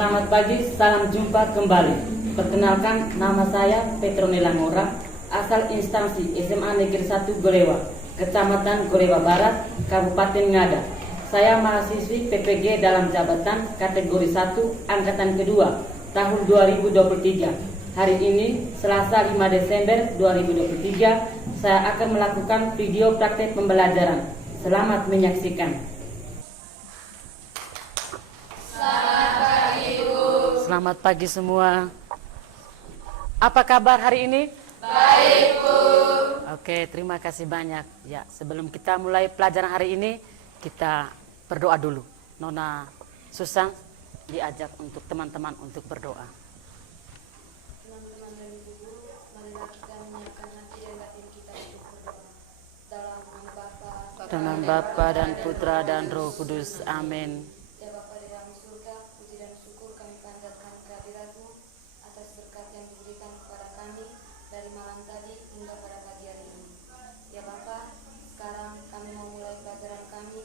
Selamat pagi, salam jumpa kembali. Perkenalkan, nama saya Petronella Ngora, asal instansi SMA Negeri 1 Golewa, Kecamatan Golewa Barat, Kabupaten Ngada. Saya mahasiswi PPG dalam jabatan kategori 1 angkatan kedua tahun 2023. Hari ini, Selasa 5 Desember 2023, saya akan melakukan video praktek pembelajaran. Selamat menyaksikan. Selamat pagi semua. Apa kabar hari ini? Baik, Bu. Oke, terima kasih banyak. Ya, sebelum kita mulai pelajaran hari ini, kita berdoa dulu. Nona Susan diajak untuk teman-teman untuk berdoa. Teman-teman dan Ibu, marilah kita menyiapkan hati dan batin kita untuk berdoa. Dalam nama Bapa, Dengan Bapa dan Putra dan Roh Kudus. Amin. Ya Bapa di dalam surga, puji dan syukur kami panjatkan kehadirat-Mu atas berkat yang diberikan kepada kami dari malam tadi hingga pada pagi hari ini. Ya Bapa, sekarang kami mau mulai pelajaran kami.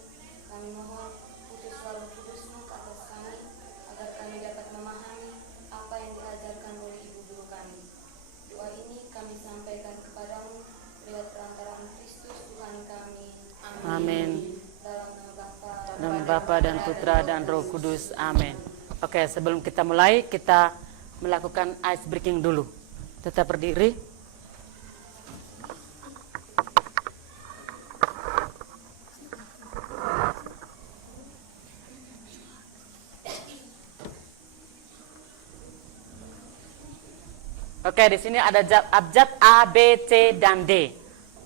Kami mohon putus Roh Kudus-Mu ke atas kami, agar kami dapat memahami apa yang diajarkan oleh Ibu Guru kami. Doa ini kami sampaikan kepadamu lewat perantaraan Kristus Tuhan kami. Amin. Dalam nama Bapa Dengan Bapa dan Putra dan Roh Kudus. Amin. Oke, sebelum kita mulai, kita melakukan ice breaking dulu. Tetap berdiri. Oke, di sini ada abjad A, B, C, dan D.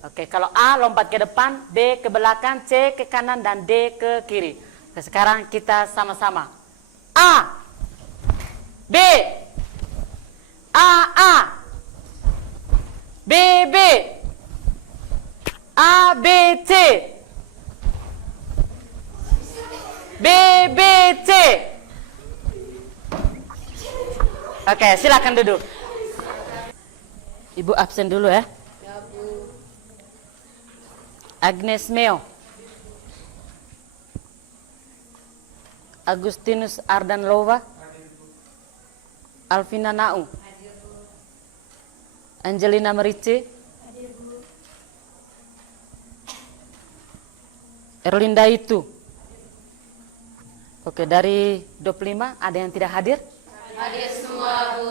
Oke, kalau A lompat ke depan, B ke belakang, C ke kanan, dan D ke kiri. Oke, sekarang kita sama-sama. A, B, A, B, B, A, B, C, B, B, C. Oke, silakan duduk. Ibu absen dulu ya. Ya Bu. Agnes Meo, Agustinus Ardan Lova, Alvina Nau, Angelina Merice, Erlinda itu. Oke, dari 25 ada yang tidak hadir? Hadir semua Bu.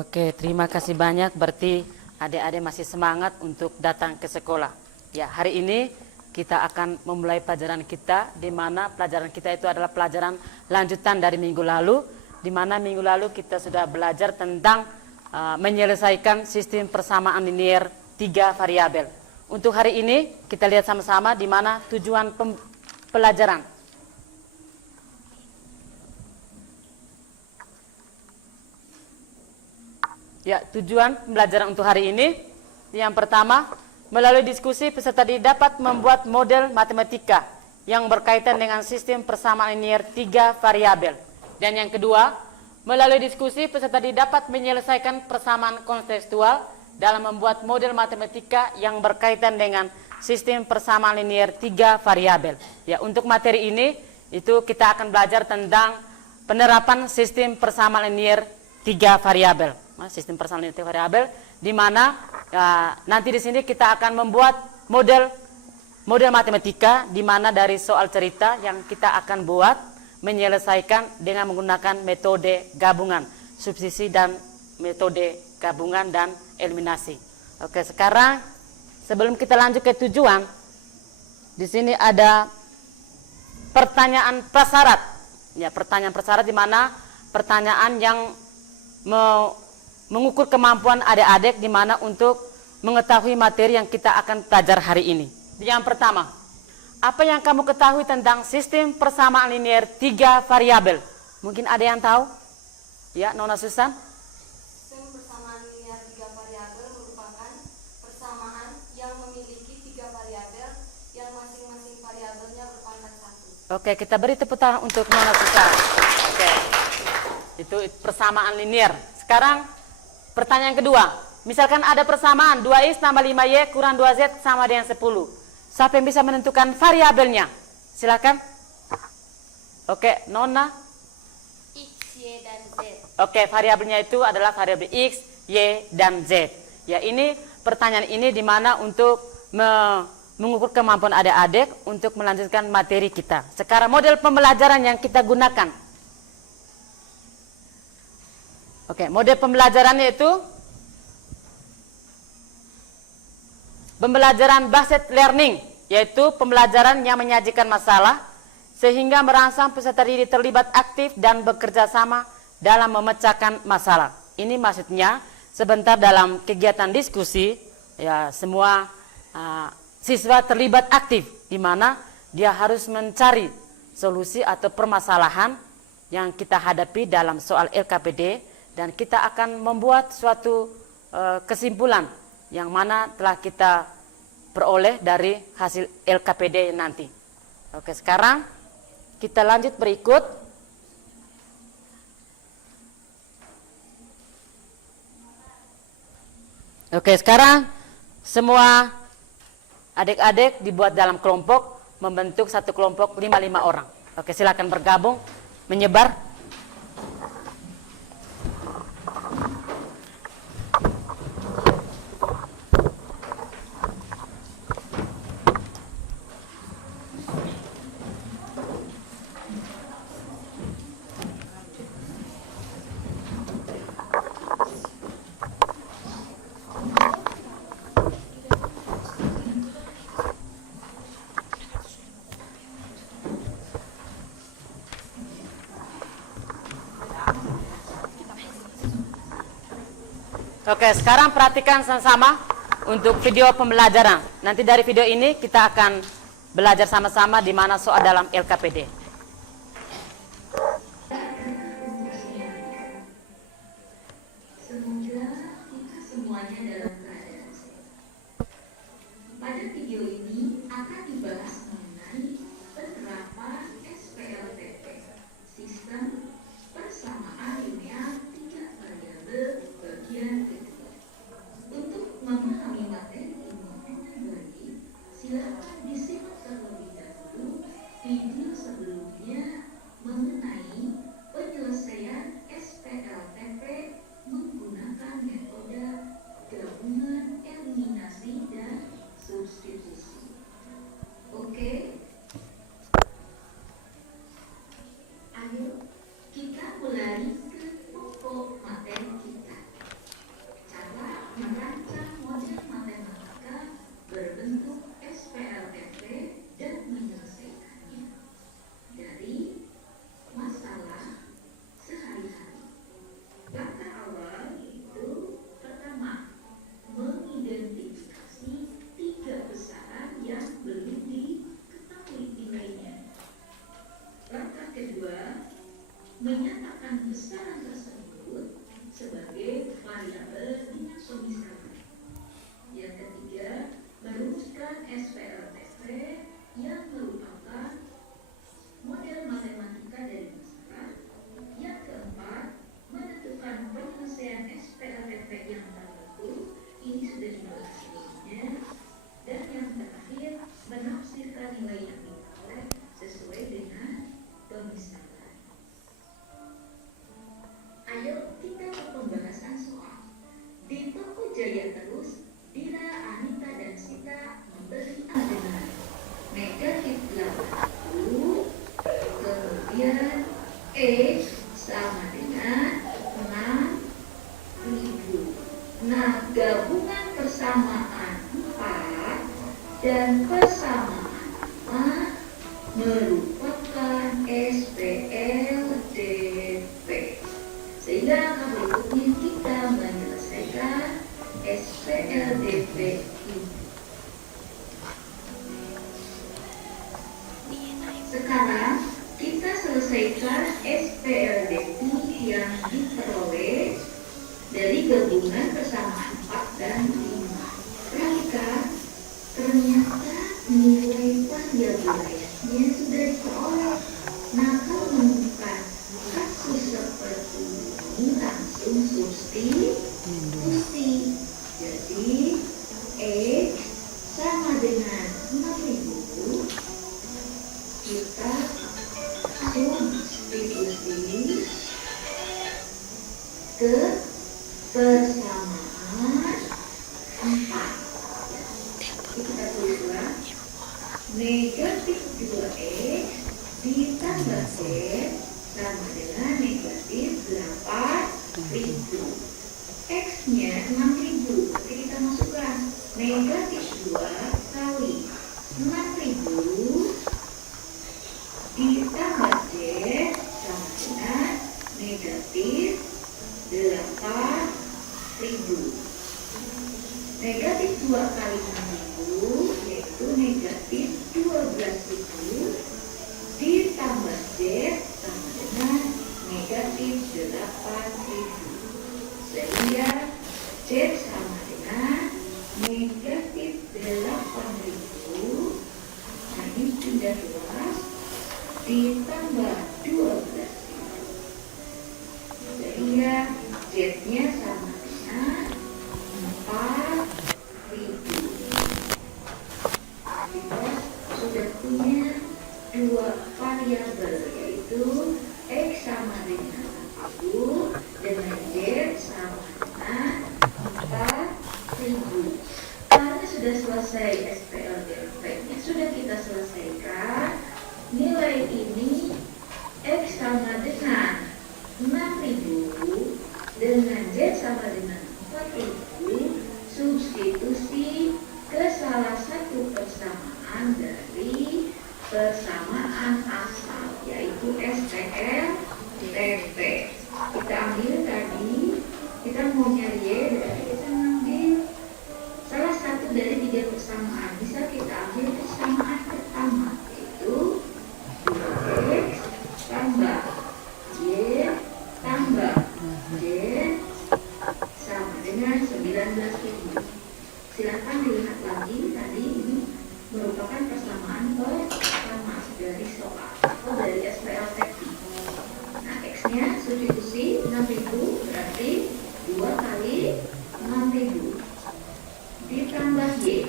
Oke, terima kasih banyak. Berarti adik-adik masih semangat untuk datang ke sekolah. Ya, hari ini kita akan memulai pelajaran kita, di mana pelajaran kita itu adalah pelajaran lanjutan dari minggu lalu, di mana minggu lalu kita sudah belajar tentang menyelesaikan sistem persamaan linier 3 variabel. Untuk hari ini kita lihat sama-sama di mana tujuan pelajaran. Ya, tujuan pembelajaran untuk hari ini, yang pertama, melalui diskusi peserta didik dapat membuat model matematika yang berkaitan dengan sistem persamaan linier 3 variabel. Dan yang kedua, melalui diskusi peserta didik dapat menyelesaikan persamaan kontekstual dalam membuat model matematika yang berkaitan dengan sistem persamaan linier 3 variabel. Ya, untuk materi ini itu kita akan belajar tentang penerapan sistem persamaan linier 3 variabel. Sistem persamaan linier 3 variabel, di mana nanti di sini kita akan membuat model matematika, di mana dari soal cerita yang kita akan buat menyelesaikan dengan menggunakan metode gabungan, substitusi, dan metode gabungan dan eliminasi. Oke, sekarang sebelum kita lanjut ke tujuan, di sini ada pertanyaan prasyarat. Ya, pertanyaan prasyarat di mana pertanyaan yang mengukur kemampuan adik-adik di mana untuk mengetahui materi yang kita akan belajar hari ini. Yang pertama, apa yang kamu ketahui tentang sistem persamaan linier 3 variabel? Mungkin ada yang tahu? Ya, Nona Susan? Sistem persamaan linier 3 variabel merupakan persamaan yang memiliki 3 variabel yang masing-masing variabelnya berpangkat 1. Oke, kita beri tepuk tangan untuk Nona Susan. Oke, itu persamaan linier. Sekarang pertanyaan kedua, misalkan ada persamaan 2x tambah 5y kurang 2z sama dengan 10. Siapa yang bisa menentukan variabelnya? Silakan. Oke, Nona. X, Y, Y, dan Z. Oke, variabelnya itu adalah variabel X, Y, dan Z. Ya, ini pertanyaan ini di mana untuk mengukur kemampuan adik-adik untuk melanjutkan materi kita. Sekarang model pembelajaran yang kita gunakan. Oke, model pembelajarannya itu pembelajaran based learning, yaitu pembelajaran yang menyajikan masalah sehingga merangsang peserta didik terlibat aktif dan bekerja sama dalam memecahkan masalah. Ini maksudnya sebentar dalam kegiatan diskusi, ya semua siswa terlibat aktif, di mana dia harus mencari solusi atau permasalahan yang kita hadapi dalam soal LKPD, dan kita akan membuat suatu kesimpulan yang mana telah kita peroleh dari hasil LKPD nanti. Oke, sekarang kita lanjut berikut. Oke, sekarang semua adik-adik dibuat dalam kelompok, membentuk satu kelompok 5 orang. Oke, silakan bergabung, menyebar. Oke, sekarang perhatikan sama-sama untuk video pembelajaran. Nanti dari video ini kita akan belajar sama-sama di mana soal dalam LKPD. Semoga kita semuanya dalam keadaan sehat. Pada video ini akan dibahas mengenai penerapan SPLTP, sistem persamaan linear 3 variabel bagian kedua. Untuk memahami materi ini dengan baik, silakan disimak terlebih dahulu video sebelumnya mengenai penyelesaian SPLTP menggunakan metode gabungan eliminasi dan substitusi. Oke? Ayo kita mulai ke pokok materi kita. Cara merancang model matematika berbentuk SPLTP dan menyelesaikannya dari masalah sehari-hari. Langkah awal itu pertama, mengidentifikasi 3 besaran yang belum diketahui nilainya. Langkah kedua, menyatakan besaran tersebut sebagai variabel dengan pemisahan. Yang ketiga, merumuskan SPLTP yang merupakan model matematika dari masalah. Yang keempat, menentukan penyelesaian SPLTP yang tertentu. Ini sudah dibahas sebelumnya. Dan yang terakhir, menafsirkan nilai yang diperoleh sesuai dengan pemisahan. Ayo kita ke pembahasan soal. Di toko Jaya Terus, Dira, Anita, dan Sita membeli dengan negatif 80, kemudian sama dengan 6.000. Nah, gabungan persamaan 4 dan persamaan 4 merupakan SPLDP. Sehingga langkah berikutnya kita menyelesaikan SPLDP ini. Sekarang kita selesaikan SPLDP yang diperoleh dari gabungan persamaan 4 dan 5. Perhatikan, ternyata nilai variabelnya sudah diperoleh. Nah, kalau menemukan kasus seperti ini langsung substitusi. Jadi X sama dengan 6.000. Kita substitusi negatif 2X ditambah Z sama dengan negatif 8.000. X-nya 6.000, berarti kita masukkan negatif 2 kali 6.000 ditambah Z sama dengan negatif 8.000. Negatif 2 kali 6.000 yaitu negatif 12.000 ditambah Z sama dengan negatif 8.000. Sehingga Z sama dengan negatif 8.000. Nah, ini pindah luas ditambah 12.000. Sehingga Z-nya sama dengan 4.000. Kita sudah punya dua variabel, yaitu X sama dengan 6.000 dengan Z sama dengan 4.000. Karena sudah selesai SPLDFP-nya, sudah kita selesaikan. Nilai ini X sama dengan 6.000 dengan Z sama dengan 4.000, substitusi ke salah satu persamaan dari persamaan asal, yaitu SPLDFP. Kita ambil tadi, kita mau nyari Y, berarti kita ambil salah satu dari 3 persamaan. Bisa kita ambil persamaan pertama, yaitu 2X tambah Y tambah Z sama dengan 19.000. Silakan dilihat lagi, tadi ini merupakan persamaan pertama dari soal atau dari SPLTP. Nah, X-nya substitusi 6.000, berarti 2 kali 6.000 ditambah Y,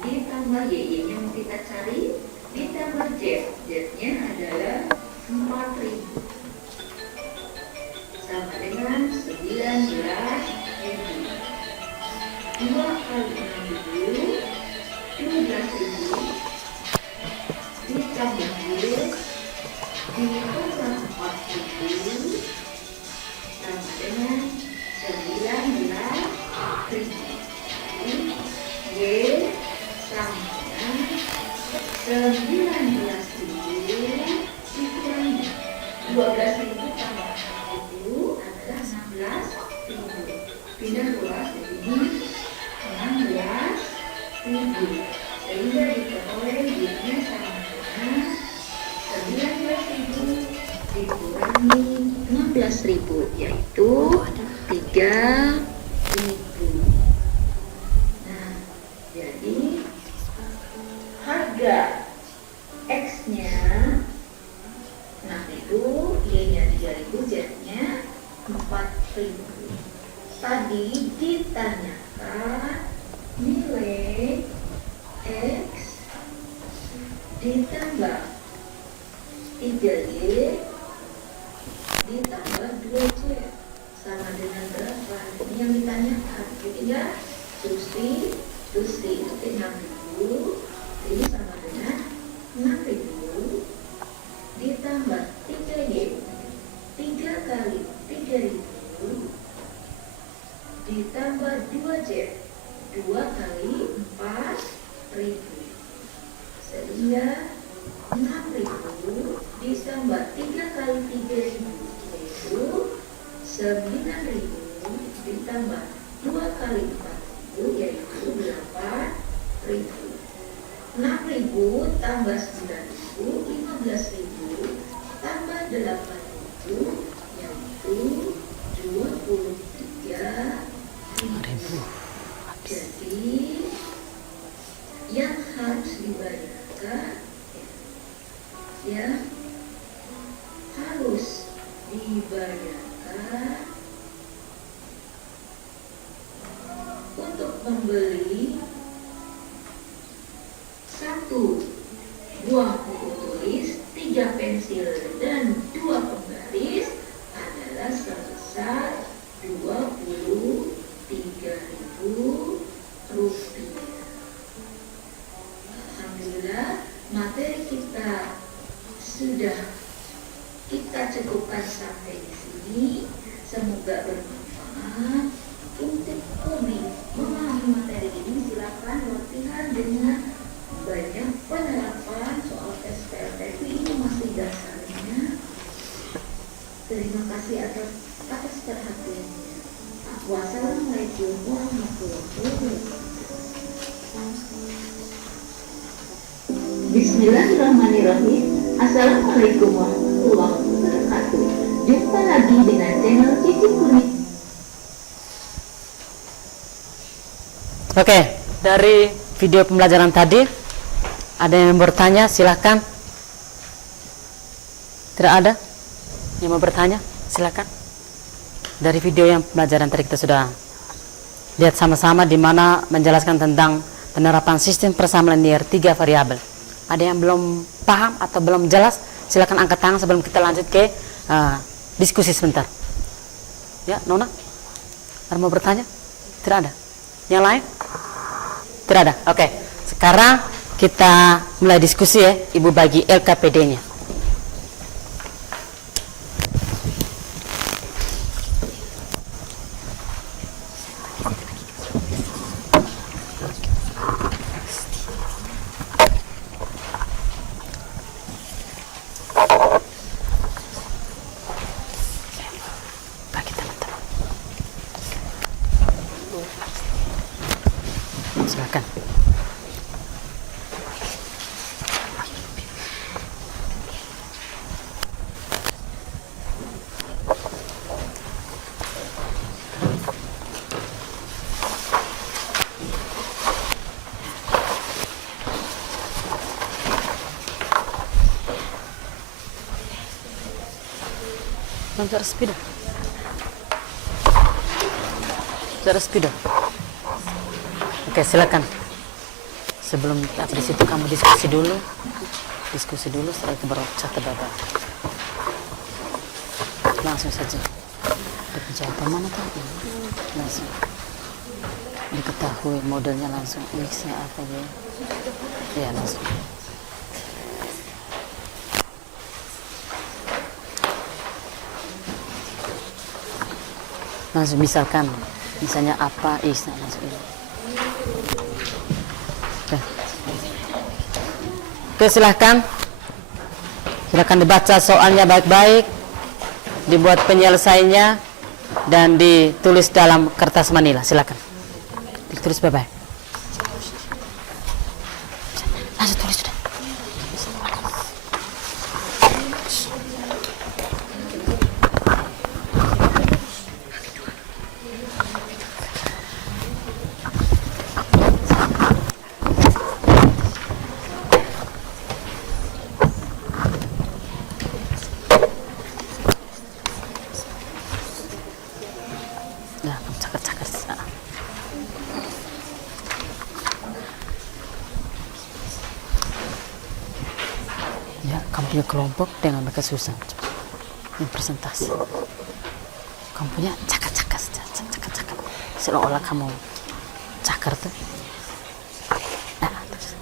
ditambah Y-nya mau kita cari, ditambah Z, Z-nya adalah 4.000 sama dengan 19.000. 2 kali 6.000, 12.000 ditambah Y ditambah 4.000 sama dengan 19.000. Y sama dengan 19.000 dikurangi 12.000 tambah 1.000 adalah 16.000. Pindah luas di sini 16.000. Sehingga diperoleh Y-nya sama dengan 19.000 dikurangi 16.000, yaitu 3.000. Nah, jadi harga X-nya 6.000, Y-nya 3.000, Z-nya 4.000. Tadi ditanyakan nilai X ditambah 3Y ditambah 2Z sama dengan berapa? Ini yang ditanyakan. Ketiga, substitusi 6.000 ini sama dengan 6.000 ditambah 3Y, 3 kali 3.000 ditambah 2Z, 2 kali 4.000. Sehingga 6.000 ditambah 3 kali 3.000 yaitu 9.000 ditambah 2 kali 4.000 yaitu 8.000. 6.000 tambah 9.000, 15.000 tambah 8.000 yaitu 23.000. Jadi yang harus dibayarkan harus dibayarkan untuk membeli 1 buah buku tulis, 3 pensil dan 2 penggaris adalah sebesar 23.000 rupiah. Bismillahirrahmanirrahim. Assalamualaikum warahmatullahi wabarakatuh. Jumpa lagi dengan channel Cici Kuning. Oke, dari video pembelajaran tadi ada yang bertanya, silahkan. Tidak ada yang mau bertanya, silakan. Dari video yang pembelajaran tadi kita sudah lihat sama-sama, di mana menjelaskan tentang penerapan sistem persamaan linear 3 variabel. Ada yang belum paham atau belum jelas, silakan angkat tangan sebelum kita lanjut ke diskusi sebentar. Ya, Nona, ada mau bertanya? Tidak ada. Yang lain? Tidak ada. Oke, sekarang kita mulai diskusi ya. Ibu bagi LKPD-nya. Bagi teman-teman. Silakan. Bicara speed. Bicara speed. Oke, silakan. Sebelum di situ kamu diskusi dulu. Setelah itu baru catat data. Langsung saja. Apa mana tadi? Langsung diketahui modelnya langsung. Mixnya apa ya? Ya langsung. Langsung misalnya apa isnya langsung ini. Oke, silahkan dibaca soalnya baik-baik, dibuat penyelesaiannya dan ditulis dalam kertas manila. Silakan ditulis baik-baik. Langsung tulis sudah. Cakar. Ya, kamu punya kelompok dengan mereka susah. Yang presentasi. Kamu punya cakar. Seolah-olah kamu cakar tuh. Nah, terus.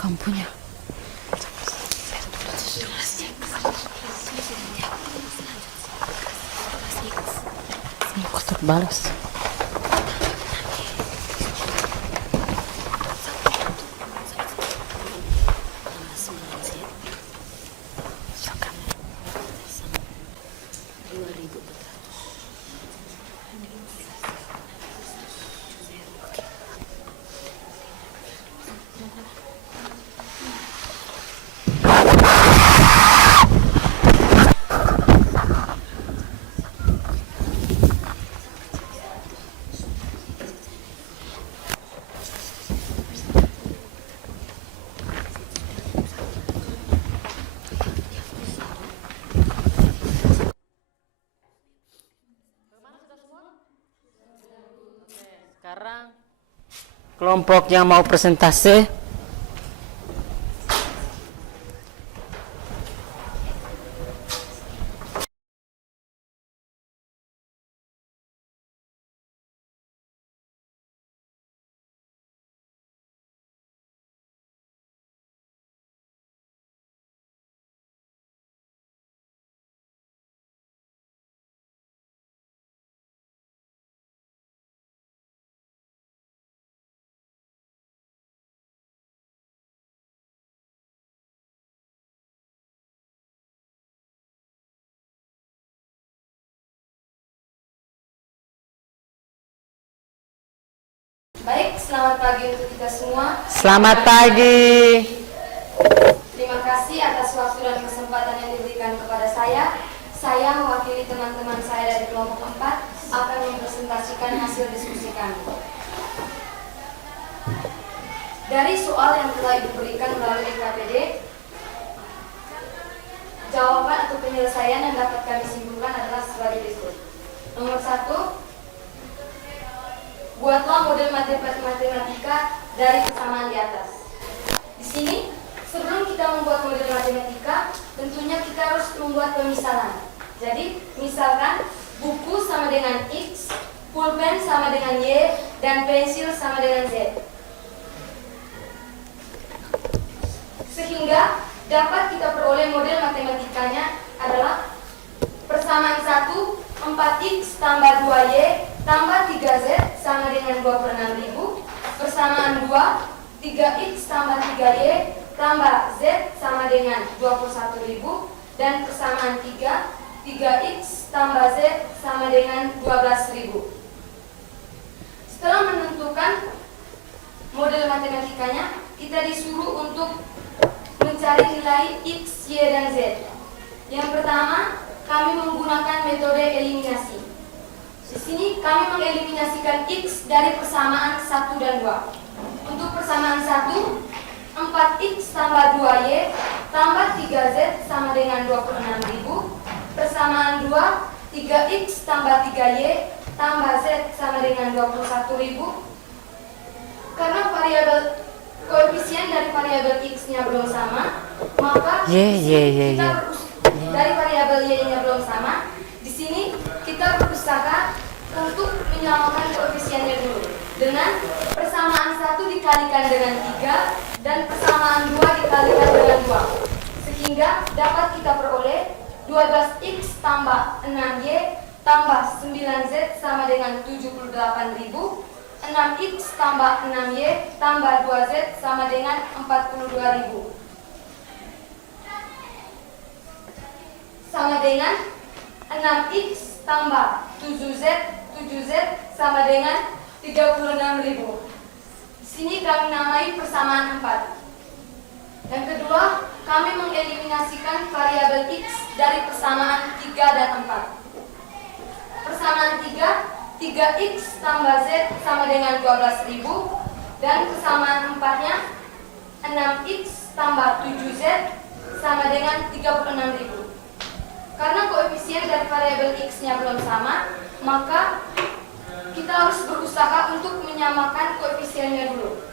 Kamu punya. Kotor balas. Sekarang kelompok yang mau presentasi Baik, selamat pagi untuk kita semua. Selamat pagi. Terima kasih atas waktu dan kesempatan yang diberikan kepada saya. Saya mewakili teman-teman saya dari kelompok 4 akan mempresentasikan hasil diskusi kami. Dari soal yang telah Ibu berikan melalui KPD, jawaban atau penyelesaian yang dapat kami simpulkan adalah sebagai berikut. Nomor 1, buatlah model matematika dari persamaan di atas. Di sini, sebelum kita membuat model matematika, tentunya kita harus membuat pemisalan. Jadi, misalkan buku sama dengan X, pulpen sama dengan Y, dan pensil sama dengan Z. Sehingga dapat kita peroleh model matematikanya adalah persamaan 1, 4X tambah 2Y tambah 3Z sama dengan 2/6000. Persamaan 2, 3X tambah 3Y tambah Z sama dengan 21.000. Dan persamaan 3, 3X tambah Z sama dengan 12.000. Setelah menentukan model matematikanya, kita disuruh untuk mencari nilai X, Y, dan Z. Yang pertama, kami menggunakan metode eliminasi. Di sini kami mengeliminasikan X dari persamaan 1 dan 2. Untuk persamaan 1, 4X tambah 2Y tambah 3Z sama dengan 26.000. Persamaan 2, 3X tambah 3Y tambah Z sama dengan 21.000. Karena variabel koefisien dari variabel X-nya belum sama, maka dari variabel Y-nya belum sama. Di sini kita berusaha untuk menyamakan koefisiennya dulu dengan persamaan 1 dikalikan dengan 3 dan persamaan 2 dikalikan dengan 2, sehingga dapat kita peroleh 12X tambah 6Y tambah 9Z sama dengan 78.000. 6X tambah 6Y tambah 2Z sama dengan 42.000. Sama dengan 6X tambah 7Z sama dengan 36.000. Di sini kami namai persamaan 4. Yang kedua, kami mengeliminasikan variabel X dari persamaan 3 dan 4. Persamaan 3X tambah Z sama dengan 12.000. Dan persamaan 4-nya 6X tambah 7Z sama dengan 36.000. Karena koefisien dari variabel X-nya belum sama, maka kita harus berusaha untuk menyamakan koefisiennya dulu.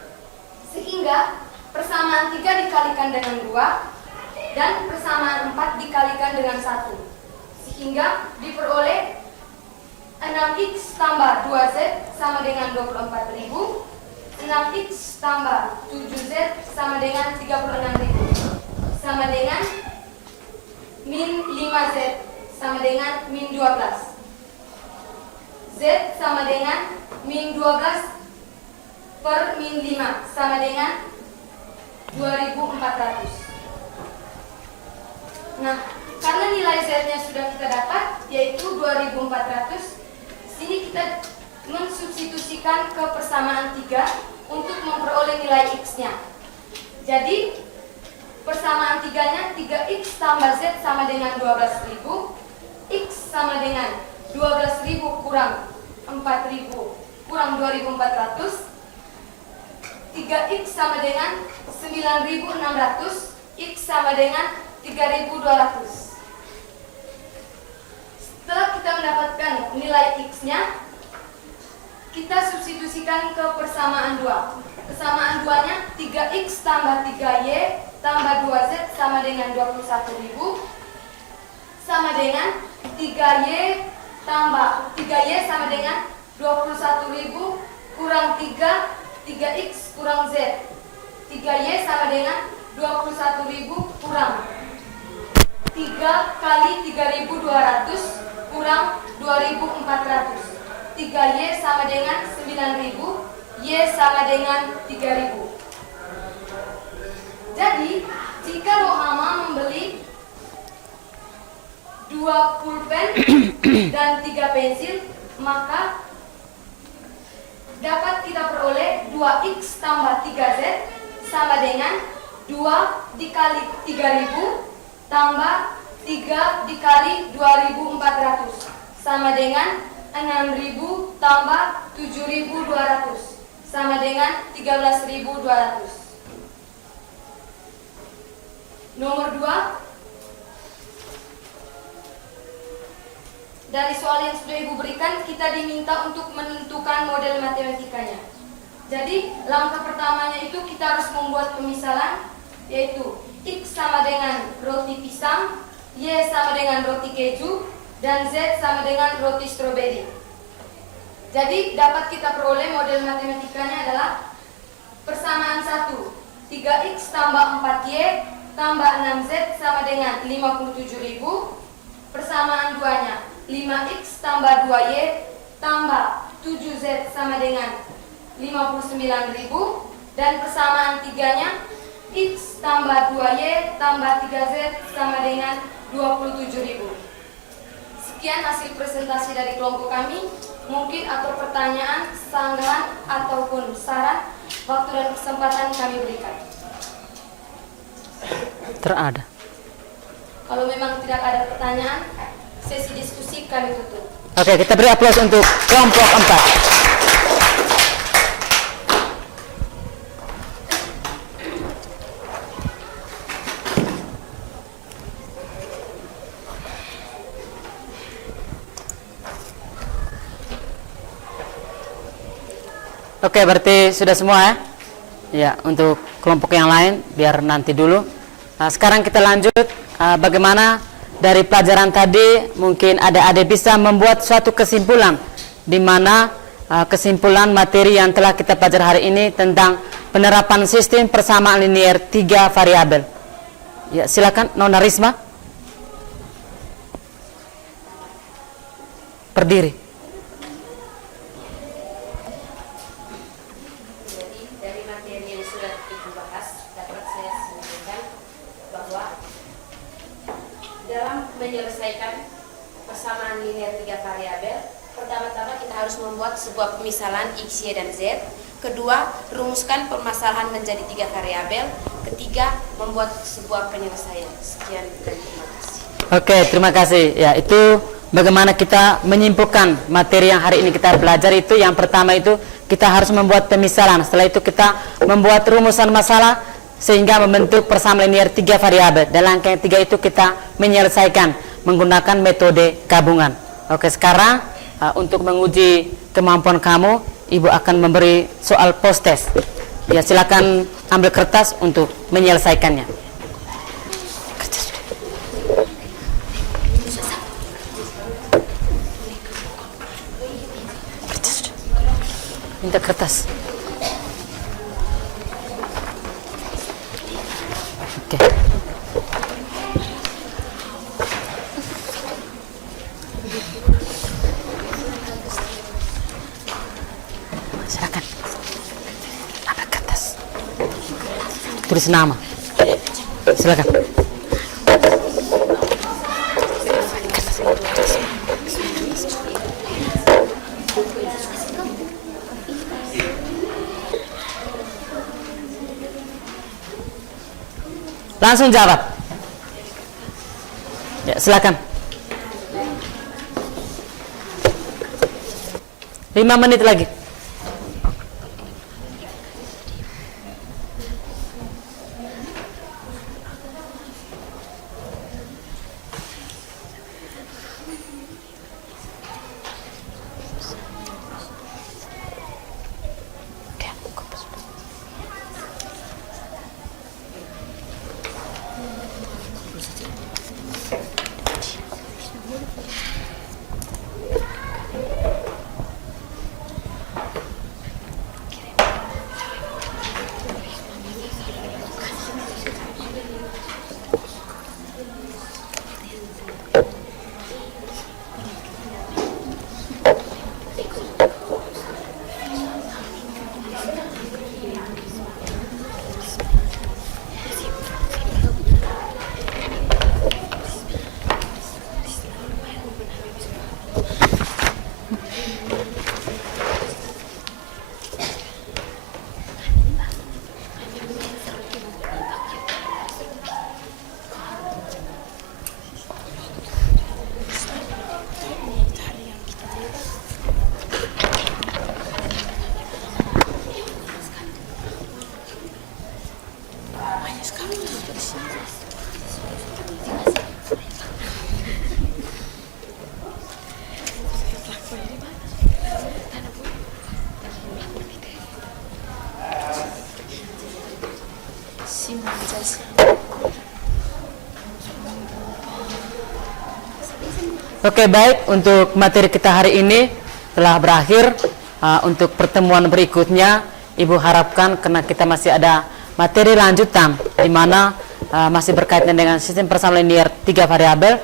Sehingga persamaan 3 dikalikan dengan 2 dan persamaan 4 dikalikan dengan 1. Sehingga diperoleh 6X tambah 2Z sama dengan 24.000. 6X tambah 7Z sama dengan 36.000 sama dengan min 5Z sama dengan min 12. Z sama dengan min 12 per min 5 sama dengan 2400. Nah, karena nilai Z-nya sudah kita dapat, yaitu 2400, sini kita mensubstitusikan ke persamaan 3 untuk memperoleh nilai X-nya. Jadi, persamaan 3-nya 3X tambah Z sama dengan 12.000, X sama dengan 12.000 kurang 4.000 kurang 2.400, 3X sama dengan 9.600, X sama dengan 3.200. Setelah kita mendapatkan nilai X-nya, kita substitusikan ke persamaan 2. Persamaan 2-nya 3X tambah 3Y tambah 2Z sama dengan 21.000 sama dengan 3Y sama dengan 21.000 kurang 3X kurang Z. 3Y sama dengan 21.000 kurang 3 kali 3.200 kurang 2.400. 3Y sama dengan 9.000, Y sama dengan 3.000. Jadi, jika Rohama membeli 2 pulpen dan 3 pensil, maka dapat kita peroleh 2X tambah 3Z sama dengan 2 dikali 3.000 tambah 3 dikali 2.400 sama dengan 6.000 tambah 7.200 sama dengan 13.200. Nomor 2, dari soal yang sudah Ibu berikan, kita diminta untuk menentukan model matematikanya. Jadi, langkah pertamanya itu kita harus membuat pemisalan, yaitu X sama dengan roti pisang, Y sama dengan roti keju, dan Z sama dengan roti stroberi. Jadi, dapat kita peroleh model matematikanya adalah persamaan 1, 3X tambah 4Y tambah 6Z sama dengan 57.000. Persamaan 2-nya 5X tambah 2Y tambah 7Z sama dengan 59.000. Dan persamaan 3-nya X tambah 2Y tambah 3Z sama dengan 27.000. Sekian hasil presentasi dari kelompok kami. Mungkin atau pertanyaan, sanggahan, ataupun saran, waktu dan kesempatan kami berikan. Terada. Kalau memang tidak ada pertanyaan, sesi diskusi kami tutup. Oke, kita beri aplaus untuk kelompok 4. Oke, berarti sudah semua ya? Ya, untuk kelompok yang lain biar nanti dulu. Nah, sekarang kita lanjut bagaimana dari pelajaran tadi mungkin adik-adik bisa membuat suatu kesimpulan di mana kesimpulan materi yang telah kita pelajari hari ini tentang penerapan sistem persamaan linier 3 variabel. Ya, silakan Nona Risma. Berdiri. Menyelesaikan persamaan linear 3 variabel, pertama-tama kita harus membuat sebuah pemisalan X, Y, dan Z. Kedua, rumuskan permasalahan menjadi 3 variabel. Ketiga, membuat sebuah penyelesaian. Sekian dan terima kasih. Oke, terima kasih. Ya, itu bagaimana kita menyimpulkan materi yang hari ini kita pelajari. Itu yang pertama itu kita harus membuat pemisalan. Setelah itu kita membuat rumusan masalah sehingga membentuk persamaan linear 3 variabel. Dan langkah yang 3 itu kita menyelesaikan menggunakan metode gabungan. Oke, sekarang untuk menguji kemampuan kamu, Ibu akan memberi soal post test. Ya, silakan ambil kertas untuk menyelesaikannya. Minta kertas. Oke. Silakan. Ada kertas. Tulis nama. Silakan. Langsung jawab. Ya, silakan. 5 menit lagi. Oke, baik, untuk materi kita hari ini telah berakhir. Untuk pertemuan berikutnya Ibu harapkan, karena kita masih ada materi lanjutan di mana masih berkaitan dengan sistem persamaan linear 3 variabel,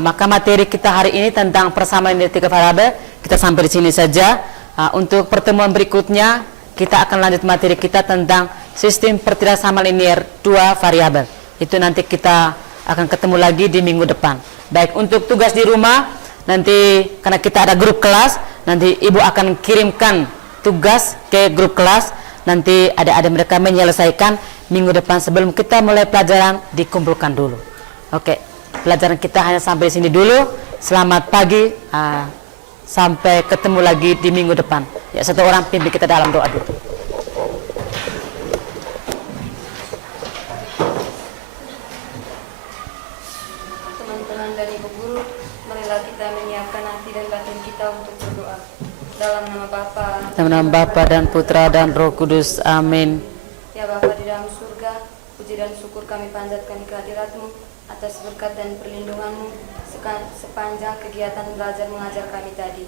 maka materi kita hari ini tentang persamaan linear 3 variabel kita sampai di sini saja. Untuk pertemuan berikutnya kita akan lanjut materi kita tentang sistem pertidaksamaan linear 2 variabel. Itu nanti kita akan ketemu lagi di minggu depan. Baik, untuk tugas di rumah nanti, karena kita ada grup kelas, nanti Ibu akan kirimkan tugas ke grup kelas. Nanti adik-adik mereka menyelesaikan minggu depan. Sebelum kita mulai pelajaran, dikumpulkan dulu. Oke, pelajaran kita hanya sampai di sini dulu. Selamat pagi, sampai ketemu lagi di minggu depan. Ya, satu orang pimpin kita dalam doa dulu. Teman-teman dan Ibu Guru, marilah kita menyiapkan hati dan batin kita untuk berdoa. Dalam nama Bapa, Dalam nama Bapa dan Putra dan Roh Kudus. Amin. Ya Bapa di dalam surga, puji dan syukur kami panjatkan kehadirat-Mu atas berkat dan perlindungan-Mu sepanjang kegiatan belajar mengajar kami tadi.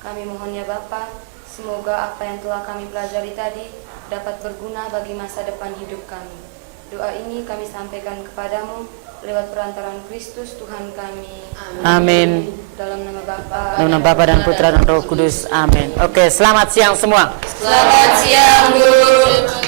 Kami mohon ya Bapa, semoga apa yang telah kami pelajari tadi dapat berguna bagi masa depan hidup kami. Doa ini kami sampaikan kepadamu lewat perantaraan Kristus Tuhan kami. Amin. Dalam nama Bapa, Dalam nama Bapa dan Putra dan Roh Kudus. Amin. Oke, selamat siang semua. Selamat siang, Guru.